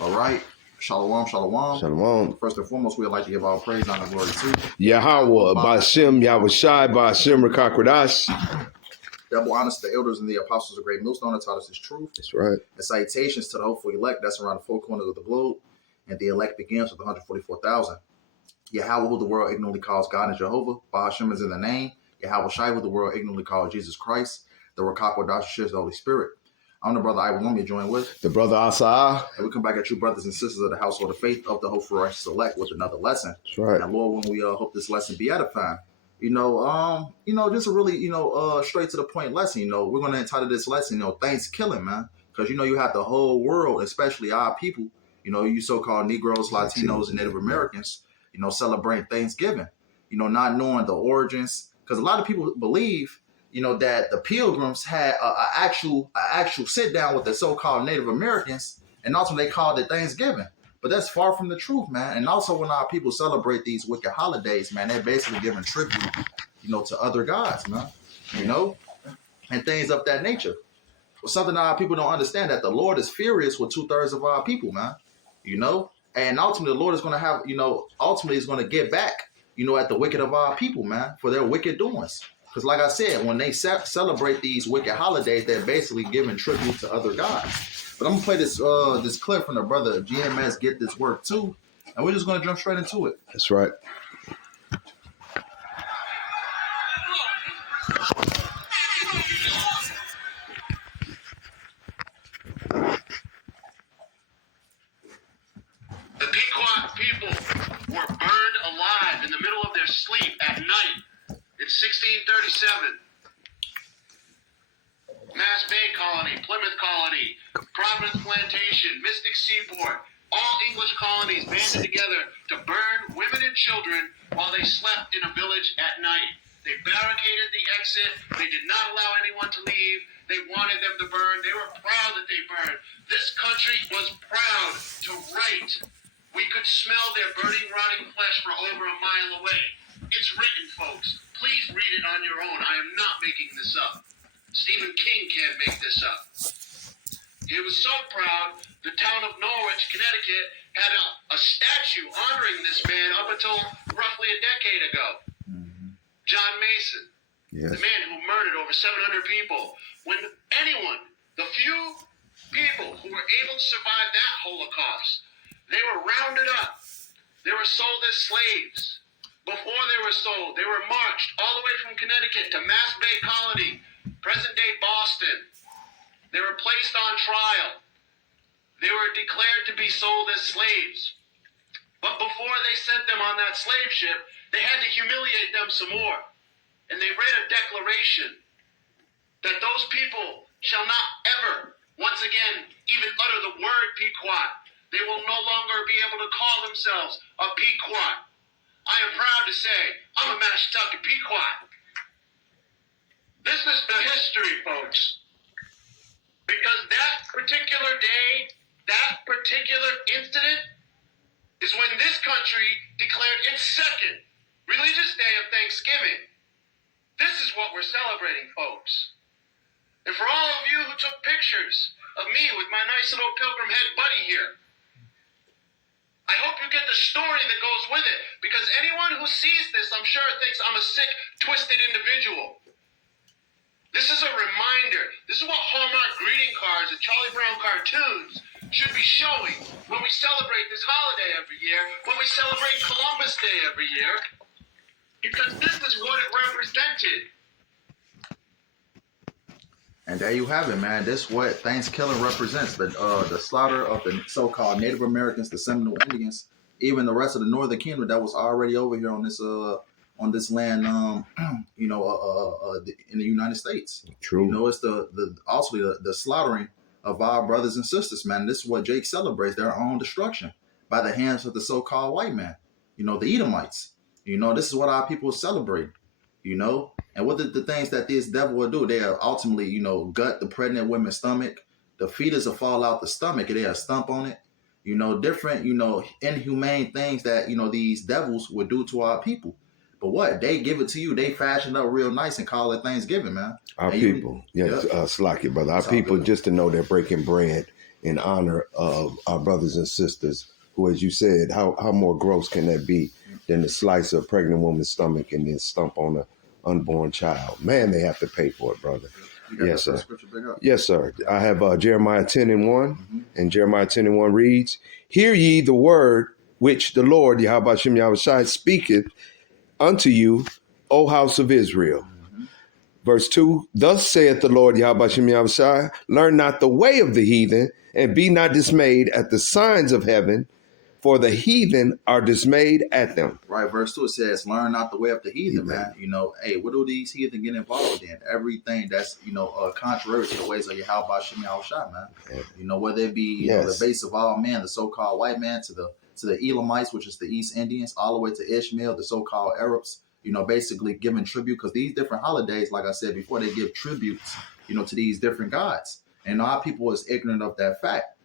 All right. Shalom, shalom. Shalom. First and foremost, we'd like to give our praise, honor, and glory to YAHAWAH, BAHASHAM, YAHAWASHI, BAHASHAM, Rakakwadash. double honors to the elders and the apostles of Great Millstone that taught us this truth. That's right. And salutations to the hopeful elect that's around the four corners of the globe. And the elect begins with 144,000. Yahawah, who the world ignorantly calls God and Jehovah. BAHASHAM is in the name. YAHAWASHI, who the world ignorantly calls Jesus Christ. The Rakakwadash shares the Holy Spirit. I'm the brother YAHAWAH, joined with the brother Asa. And we come back at you, brothers and sisters of the household of faith of the hopeful righteous elect, with another lesson. That's right. And Lord, when we hope this lesson be edifying. Just a really, straight to the point lesson. We're going to entitle this lesson, Thanksgiving, man. Because, you have the whole world, especially our people, you so-called Negroes, Latinos, and Native Americans, celebrating Thanksgiving, not knowing the origins. Because a lot of people believe, that the Pilgrims had an actual sit down with the so-called Native Americans, and also they called it Thanksgiving. But that's far from the truth, man. And also when our people celebrate these wicked holidays, man, they're basically giving tribute, to other gods, man, and things of that nature. Well, something that our people don't understand, that the Lord is furious with 2/3 of our people, man, and ultimately the Lord is going to have, ultimately is going to get back, at the wicked of our people, man, for their wicked doings. Because like I said, when they celebrate these wicked holidays, they're basically giving tribute to other gods. But I'm going to play this clip from the brother GMS Get This Work Too, and we're just going to jump straight into it. That's right. The Pequot people were burned alive in the middle of their sleep at night in 1637. Mass Bay Colony, Plymouth Colony, Providence Plantation, Mystic Seaport, all English colonies banded together to burn women and children while they slept in a village at night. They barricaded the exit. They did not allow anyone to leave. They wanted them to burn. They were proud that they burned. This country was proud to write. We could smell their burning, rotting flesh for over a mile away. It's written, folks. Please read it on your own. I am not making this up. Stephen King can't make this up. He was so proud, the town of Norwich, Connecticut, had a statue honoring this man up until roughly a decade ago. John Mason, Yes. the man who murdered over 700 people. When anyone, the few people who were able to survive that Holocaust, they were rounded up. They were sold as slaves. Before they were sold, they were marched all the way from Connecticut to Mass Bay Colony, present-day Boston. They were placed on trial. They were declared to be sold as slaves. But before they sent them on that slave ship, they had to humiliate them some more. And they read a declaration that those people shall not ever, once again, even utter the word Pequot. They will no longer be able to call themselves a Pequot. I am proud to say I'm a Mashantucket Pequot. This is the history, folks. Because that particular day, that particular incident, is when this country declared its second religious day of Thanksgiving. This is what we're celebrating, folks. And for all of you who took pictures of me with my nice little pilgrim head buddy here, I hope you get the story that goes with it, because anyone who sees this, I'm sure, thinks I'm a sick, twisted individual. This is a reminder. This is what Hallmark greeting cards and Charlie Brown cartoons should be showing when we celebrate this holiday every year, when we celebrate Columbus Day every year, because this is what it represented. And there you have it, man. This is what Thanksgiving represents: the slaughter of the so-called Native Americans, the Seminole Indians, even the rest of the Northern Kingdom that was already over here on this land, in the United States. True. It's also the slaughtering of our brothers and sisters, man. This is what Jake celebrates: their own destruction by the hands of the so-called white man. The Edomites. This is what our people celebrate. And what the things that this devil will do, they'll ultimately, gut the pregnant woman's stomach. The fetus will fall out the stomach and they'll stump on it. Different, inhumane things that, these devils would do to our people. But what? They give it to you. They fashion up real nice and call it Thanksgiving, man. Our people. Slack it, brother. Our people, just to know they're breaking bread in honor of our brothers and sisters who, as you said, how more gross can that be than to slice a pregnant woman's stomach and then stomp on an unborn child? Man, they have to pay for it, brother. You got Yes, that sir. scripture bring up? Yes, sir. I have Jeremiah 10:1, and Jeremiah 10:1 reads, "Hear ye the word which the Lord, Yahabashim Yahushai, speaketh unto you, O house of Israel." Verse 2, "Thus saith the Lord Yahabashim Yahushai, learn not the way of the heathen, and be not dismayed at the signs of heaven, for the heathen are dismayed at them." Right, verse 2, it says, learn not the way of the heathen, Amen. man. You know, hey, what do these heathen get involved in? Everything that's, contrary to the ways of Yahweh Shem Yahushua, man. Yeah. You know, whether it be, Yes. the base of all men, the so-called white man, to the Elamites, which is the East Indians, all the way to Ishmael, the so-called Arabs, basically giving tribute, because these different holidays, like I said before, they give tributes, to these different gods. And our people is ignorant of that fact.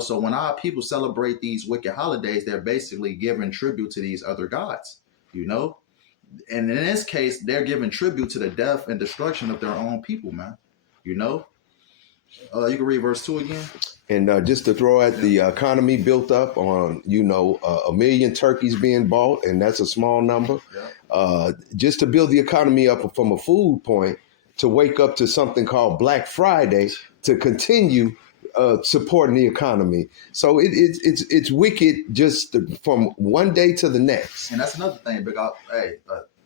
So when our people celebrate these wicked holidays, they're basically giving tribute to these other gods, and in this case, they're giving tribute to the death and destruction of their own people, man. You can read verse 2 again. And just to throw at the economy built up on, 1 million turkeys being bought, and that's a small number. Yeah. Just to build the economy up from a food point, to wake up to something called Black Friday, to continue supporting the economy. So it's wicked just from one day to the next. And that's another thing, because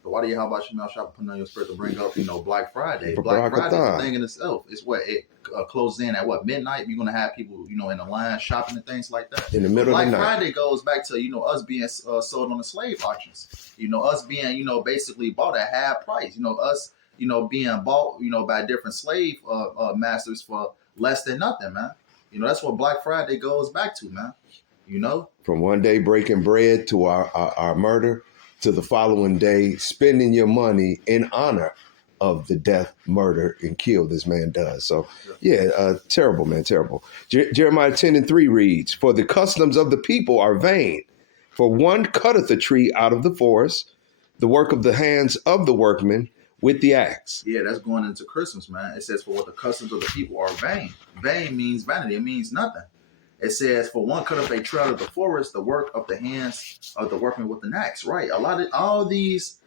why do you how about you shop putting on your spirit to bring up Black Friday? Black Friday is a thing in itself. It's what it closes in at midnight. You're gonna have people in the line shopping and things like that. In the middle Black of the night. Friday goes back to us being sold on the slave auctions. Us being basically bought at half price. Us being bought by different slave masters for less than nothing, man. That's what Black Friday goes back to, man. From one day breaking bread to our murder, to the following day spending your money in honor of the death, murder, and kill this man does. So, terrible, man, terrible. Jeremiah 10:3 reads, "For the customs of the people are vain, for one cutteth a tree out of the forest, the work of the hands of the workmen with the axe." Yeah, that's going into Christmas, man. It says, for what the customs of the people are vain. Vain means vanity. It means nothing. It says, for one cut up a trail of the forest, the work of the hands of the workman with an axe. Right. All these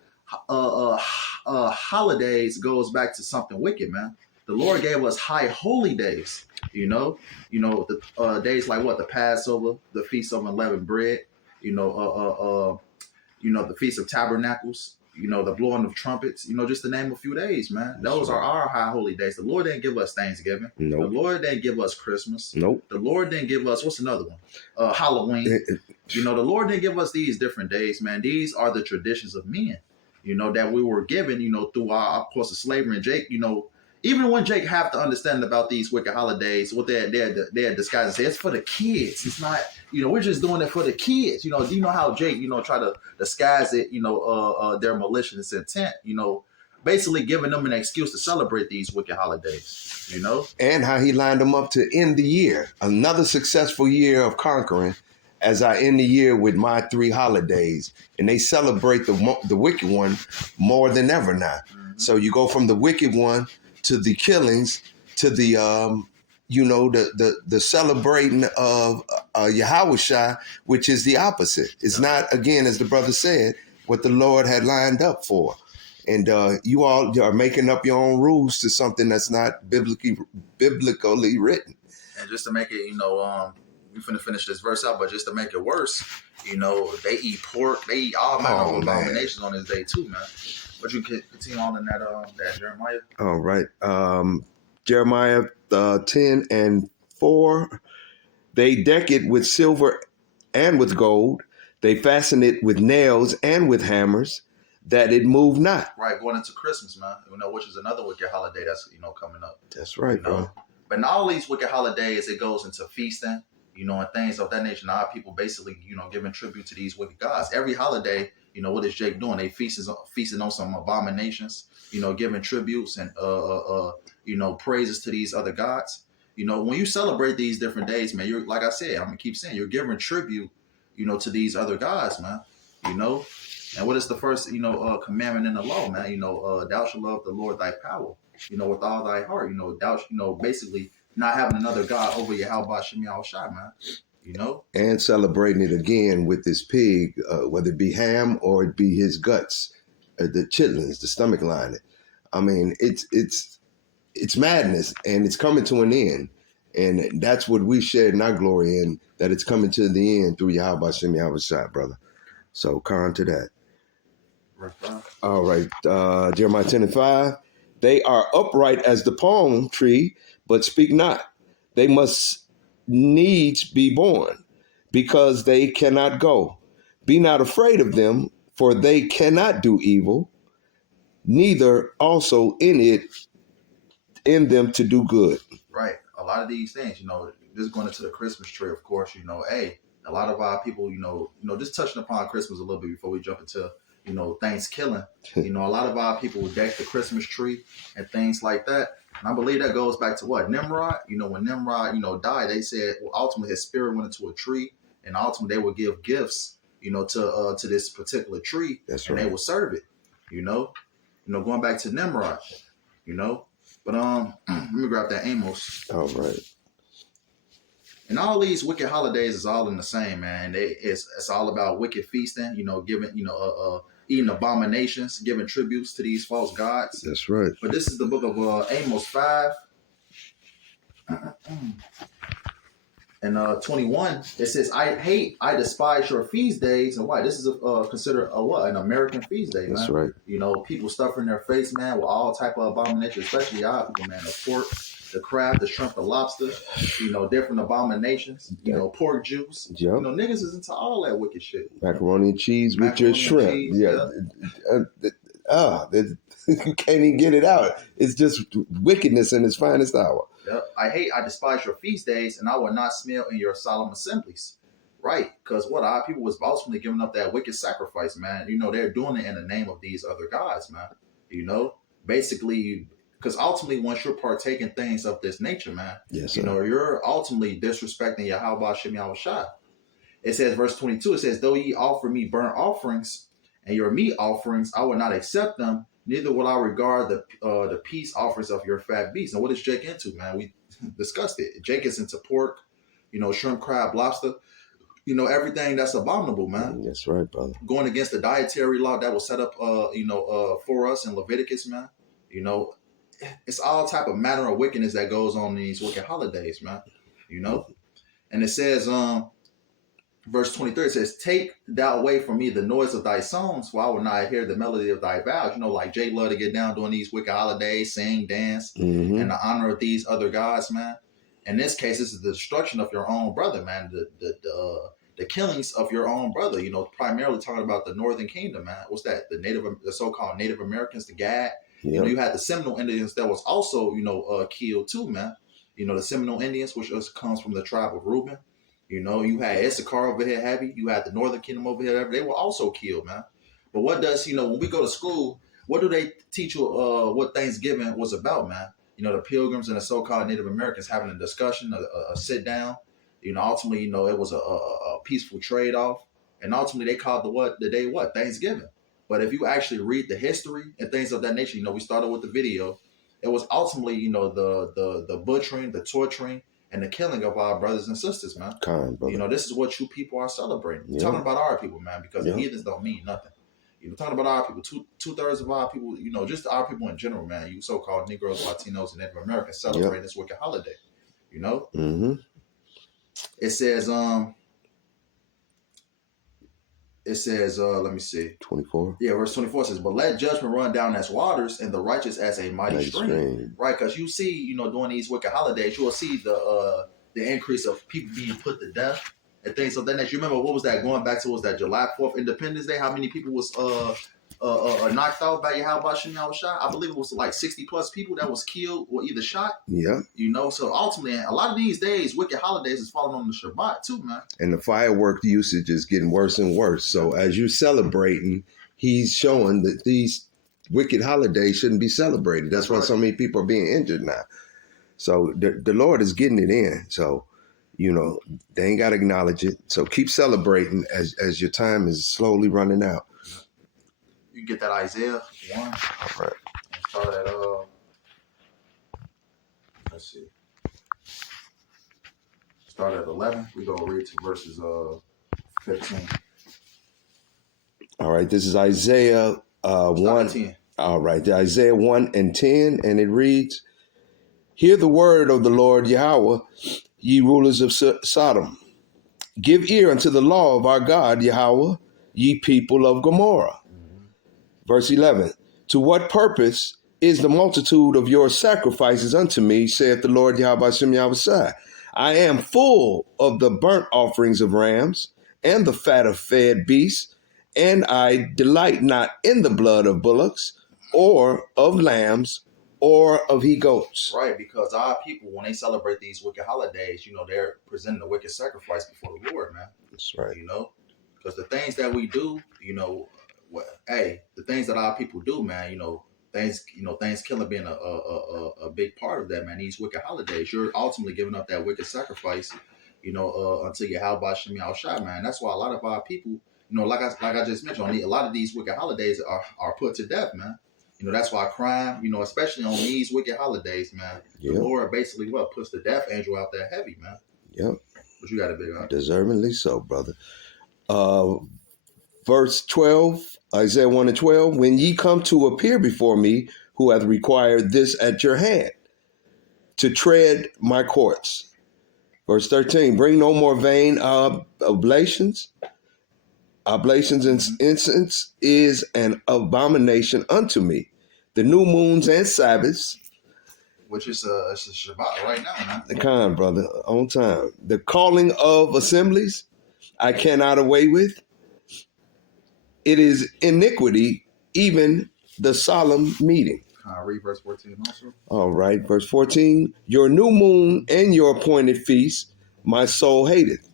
holidays goes back to something wicked, man. The Lord gave us high holy days, the days like what? The Passover, the Feast of Unleavened Bread, the Feast of Tabernacles, the blowing of trumpets, just to name a few days, man. Those are our high holy days. The Lord didn't give us Thanksgiving. Nope. The Lord didn't give us Christmas. Nope. The Lord didn't give us, what's another one? Halloween. The Lord didn't give us these different days, man. These are the traditions of men, that we were given, through our, of course, of slavery. And Jake, even when Jake have to understand about these wicked holidays, what they're disguised and say, it's for the kids. It's not, we're just doing it for the kids. Do you know how Jake, try to disguise it, their malicious intent, basically giving them an excuse to celebrate these wicked holidays, And how he lined them up to end the year. Another successful year of conquering, as I end the year with my 3 holidays. And they celebrate the wicked one more than ever now. Mm-hmm. So you go from the wicked one to the killings to the the celebrating of Yahawashi, which is the opposite. It's not, again, as the brother said, what the Lord had lined up for. And you all are making up your own rules to something that's not biblically written. And just to make it, we finna finish this verse out, but just to make it worse, they eat pork, they eat all manner of abominations on this day too, man. But you can continue on in that Jeremiah. All right. Jeremiah 10:4. They deck it with silver and with gold. They fasten it with nails and with hammers, that it move not. Right, going into Christmas, man. Which is another wicked holiday that's coming up. That's right, bro. But in all these wicked holidays, it goes into feasting, and things of that nature. And our people basically, giving tribute to these wicked gods. Every holiday, what is Jake doing? They feasting on some abominations, giving tributes and praises to these other gods. When you celebrate these different days, man, you're, like I said, I'm gonna keep saying, you're giving tribute, to these other gods, man. And what is the first, commandment in the law, man? Thou shalt love the Lord thy power, with all thy heart. Thou, basically not having another God over YAHAWASHI, man. You know? And celebrating it again with this pig, whether it be ham or it be his guts, the chitlins, the stomach lining. I mean, it's madness, and it's coming to an end. And that's what we shared in our glory in, that it's coming to the end through YAHAWASHI, YAHAWASHI, brother. So, con to that. All right, Jeremiah 10:5. They are upright as the palm tree, but speak not. They must needs be born, because they cannot go. Be not afraid of them, for they cannot do evil, neither also in them to do good. Right. A lot of these things, just going into the Christmas tree, of course, hey, a lot of our people, just touching upon Christmas a little bit before we jump into, Thanksgiving. A lot of our people deck the Christmas tree and things like that. And I believe that goes back to what? Nimrod. When Nimrod, died, they said, well, ultimately his spirit went into a tree, and ultimately they would give gifts, to this particular tree. That's and right. They would serve it, going back to Nimrod, But let me grab that Amos. All right. And all these wicked holidays is all in the same, man. It's all about wicked feasting, giving, eating abominations, giving tributes to these false gods. That's right. But this is the book of Amos 5 and 21. It says, I despise your feast days. And why? This is considered an American feast day, man. That's right. People stuffing their face, man, with all type of abominations, especially our people, man. The pork, the crab, the shrimp, the lobster, different abominations, pork juice. Yep. Niggas is into all that wicked shit. Macaroni and cheese with your shrimp. Cheese, You can't even get it out. It's just wickedness in its finest hour. Yep. I despise your feast days, and I will not smell in your solemn assemblies. Right, because what our people was ultimately giving up that wicked sacrifice, man. They're doing it in the name of these other gods, man. Basically, because ultimately, once you're partaking things of this nature, man, yes, you're ultimately disrespecting YAHAWASHI, YAHAWASHI. It says, verse 22, it says, though ye offer me burnt offerings and your meat offerings, I will not accept them. Neither will I regard the peace offerings of your fat beasts. And what is Jake into, man? We discussed it. Jake is into pork, shrimp, crab, lobster. Everything that's abominable, man. That's right, brother. Going against the dietary law that was set up, for us in Leviticus, man. It's all type of manner of wickedness that goes on in these wicked holidays, man. And it says, verse 23, it says, take thou away from me the noise of thy songs, for I will not hear the melody of thy vows. Like Jay love to get down doing these wicked holidays, sing, dance, in the honor of these other gods, man. In this case, this is the destruction of your own brother, man. The killings of your own brother, primarily talking about the Northern Kingdom, man. What's that? The so-called Native Americans, the Gad. Yep. You had the Seminole Indians that was also, killed too, man. The Seminole Indians, which comes from the tribe of Reuben. You had Issachar over here heavy. You had the Northern Kingdom over here. They were also killed, man. But what does, when we go to school, what do they teach you what Thanksgiving was about, man? The Pilgrims and the so-called Native Americans having a discussion, a sit down. Ultimately, it was a peaceful trade-off. And ultimately, they called the day what? Thanksgiving. But if you actually read the history and things of that nature, we started with the video. It was ultimately, the butchering, the torturing, and the killing of our brothers and sisters, man. This is what you people are celebrating. We're talking about our people, man, because the heathens don't mean nothing. Talking about our people, two-thirds of our people, just our people in general, man. You so-called Negroes, Latinos, and Native Americans celebrating this wicked holiday. Mm-hmm. It says, let me see. 24. Yeah, verse 24 says, but let judgment run down as waters and the righteous as a mighty stream. Right, because you see, during these wicked holidays, you will see the increase of people being put to death and things of that nature. You remember what was that going back to? Was that July 4th Independence Day? How many people was knocked out by YAHAWASHI, YAHAWASHI? I believe it was like 60 plus people that was killed or either shot. Yeah. So ultimately, a lot of these days, wicked holidays is falling on the Shabbat too, man. And the firework usage is getting worse and worse. So as you're celebrating, he's showing that these wicked holidays shouldn't be celebrated. That's why so many people are being injured now. So the Lord is getting it in. So, they ain't got to acknowledge it. So keep celebrating as your time is slowly running out. You can get that Isaiah 1. All right. And start at, let's see. start at 11. We're going to read to verses 15. All right, this is Isaiah 1. 10. All right, Isaiah 1 and 10, and it reads, Hear the word of the Lord YAHAWAH, ye rulers of Sodom. Give ear unto the law of our God YAHAWAH, ye people of Gomorrah. Verse 11, To what purpose is the multitude of your sacrifices unto me, saith the Lord BAHASHAM YAHAWASHI. I am full of the burnt offerings of rams and the fat of fed beasts, and I delight not in the blood of bullocks or of lambs or of he goats. Right, because our people, when they celebrate these wicked holidays, they're presenting a wicked sacrifice before the Lord, man. That's right. Because the things that we do, the things that our people do, man, Thanksgiving being a big part of that, man. These wicked holidays, you're ultimately giving up that wicked sacrifice, until YAHAWASHI, man. That's why a lot of our people, like I just mentioned, a lot of these wicked holidays are put to death, man. That's why crime, especially on these wicked holidays, man. Yep. The Lord basically puts the death angel out there heavy, man. Yep. But you got a big on. Deservingly so, brother. Verse 12, Isaiah 1 and 12, When ye come to appear before me, who hath required this at your hand, to tread my courts. Verse 13, Bring no more vain oblations. Oblations and incense is an abomination unto me. The new moons and Sabbaths, which is a Shabbat right now, man. The kind, brother, on time. The calling of assemblies, I cannot away with. It is iniquity, even the solemn meeting. Read verse 14 also. All right, verse 14. Your new moon and your appointed feast, my soul hateth.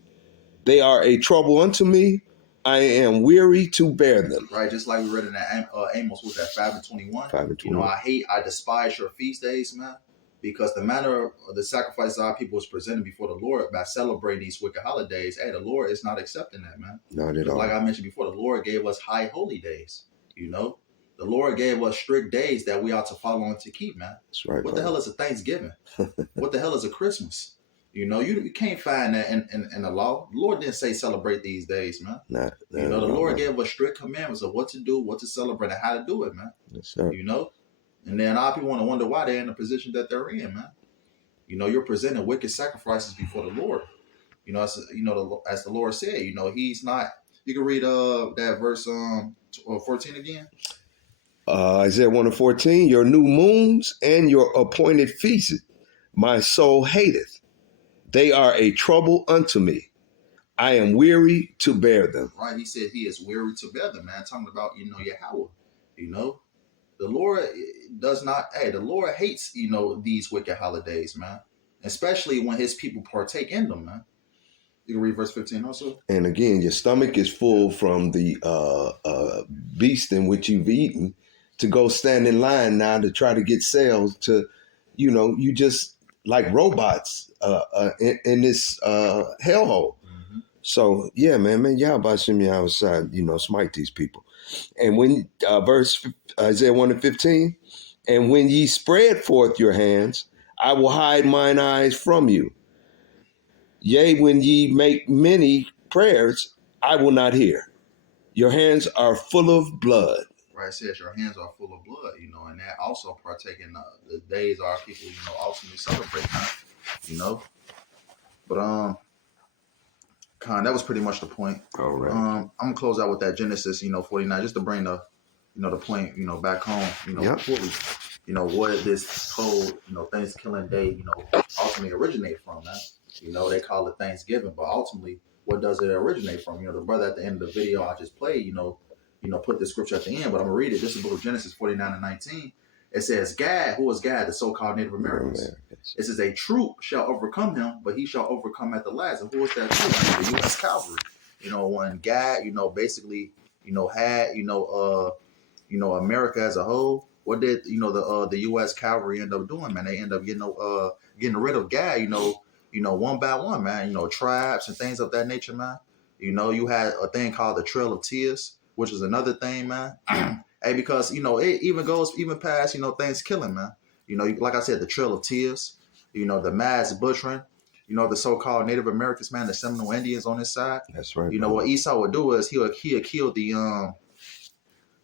They are a trouble unto me. I am weary to bear them. Right, just like we read in that Amos, what was that, 5 and 21? 5 and 21. I despise your feast days, man, because the manner of the sacrifice our people was presented before the Lord by celebrating these wicked holidays, the Lord is not accepting that, man. Not at all. Like I mentioned before, the Lord gave us high holy days, The Lord gave us strict days that we ought to follow and to keep, man. That's right. What the hell is a Thanksgiving? What the hell is a Christmas? You can't find that in the law. The Lord didn't say celebrate these days, man. The Lord gave us strict commandments of what to do, what to celebrate, and how to do it, man. Yes, sir. And then our people want to wonder why they're in the position that they're in, man. You're presenting wicked sacrifices before the Lord. As the Lord said, He's not. You can read that verse 14 again. Isaiah 1 and 14. Your new moons and your appointed feasts, my soul hateth. They are a trouble unto me. I am weary to bear them. Right. He said he is weary to bear them, man. Talking about, YAHAWAH. The Lord does not, the Lord hates, these wicked holidays, man. Especially when his people partake in them, man. You can read verse 15 also. And again, your stomach is full from the beast in which you've eaten to go stand in line now to try to get sales to, you just like robots in this hellhole. Mm-hmm. So, yeah, man, YAHAWASHI YAHAWASHI, smite these people. And when, verse Isaiah 1 and 15, and when ye spread forth your hands, I will hide mine eyes from you. Yea, when ye make many prayers, I will not hear. Your hands are full of blood. Right, it says your hands are full of blood, and that also partake in the days our people, ultimately celebrate, But that was pretty much the point. All right. I'm gonna close out with that Genesis, 49, just to bring the, the point, back home, fully. What this whole, Thanksgiving Day, ultimately originate from, man. They call it Thanksgiving, but ultimately, what does it originate from? The brother at the end of the video I just played, put the scripture at the end, but I'm gonna read it. This is the book of Genesis 49 and 19. It says, Gad, who is Gad, the so-called Native Americans? It says, a troop shall overcome him, but he shall overcome at the last. And who is that troop? The U.S. Cavalry. When Gad, basically, had, America as a whole, what did, the U.S. Cavalry end up doing, man? They end up getting rid of Gad, one by one, man. Tribes and things of that nature, man. You had a thing called the Trail of Tears, which is another thing, man. Hey, because, it even goes past, Thanksgiving, man. Like I said, the Trail of Tears, the mass butchering, you know, the so-called Native Americans, man, the Seminole Indians on his side. That's right. You know, what Esau would do is he'll kill the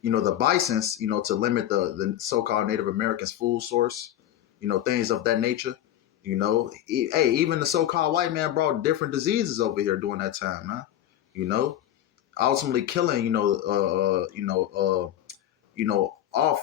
you know, the bisons, you know, to limit the so-called Native Americans' food source, you know, things of that nature. You know, hey, even the so-called white man brought different diseases over here during that time, man. You know, ultimately killing, off,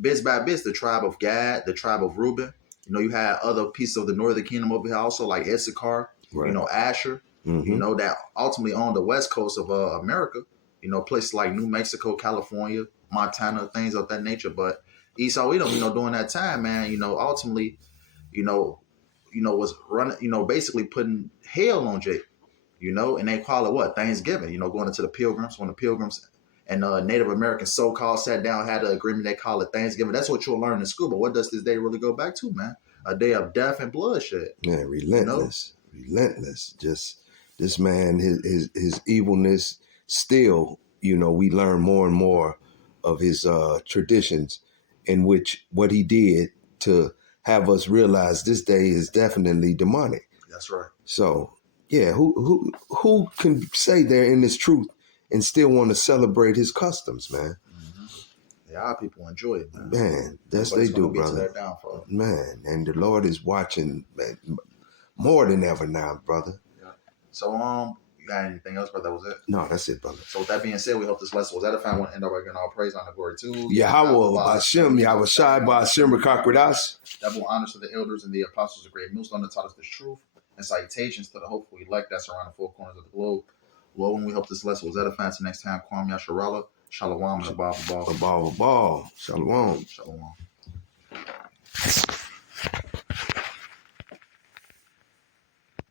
bits by bits, the tribe of Gad, the tribe of Reuben. You know, you had other pieces of the northern kingdom over here also, like Issachar, Right. you know, Asher, you know, that ultimately on the west coast of America, you know, places like New Mexico, California, Montana, things of that nature. But Esau, you know, during that time, man, you know, ultimately, was running, basically putting hell on Jacob, you know, and they call it what? Thanksgiving, you know, going into the pilgrims, when the pilgrims and Native Americans so-called sat down, had an agreement, they call it Thanksgiving. That's what you'll learn in school. But what does this day really go back to, man? A day of death and bloodshed. Yeah, relentless, relentless. Just this man, his evilness still, you know, we learn more and more of his traditions in which what he did to have us realize this day is definitely demonic. That's right. So, yeah, who can say they're in this truth and still want to celebrate his customs, man? Yeah, our people enjoy it, man. Man, that's they do, brother. Man, and the Lord is watching, man, more than ever now, brother. Yeah. So, you got anything else, brother? That was it? No, that's it, brother. So with that being said, we hope this lesson was edifying. Want to end up again all praise, honor, glory to YAHAWAH, BAHASHAM, YAHAWASHI, BAHASHAM, Rakakradas. Double honors to the elders and the apostles of great millstone that taught us the truth, and salutations to the hopeful elect that's around the four corners of the globe. Lord, and we hope this lesson was edifying. Till next time, Kwam Yasharala, Shalom, and Abba. Shalom. Shalom.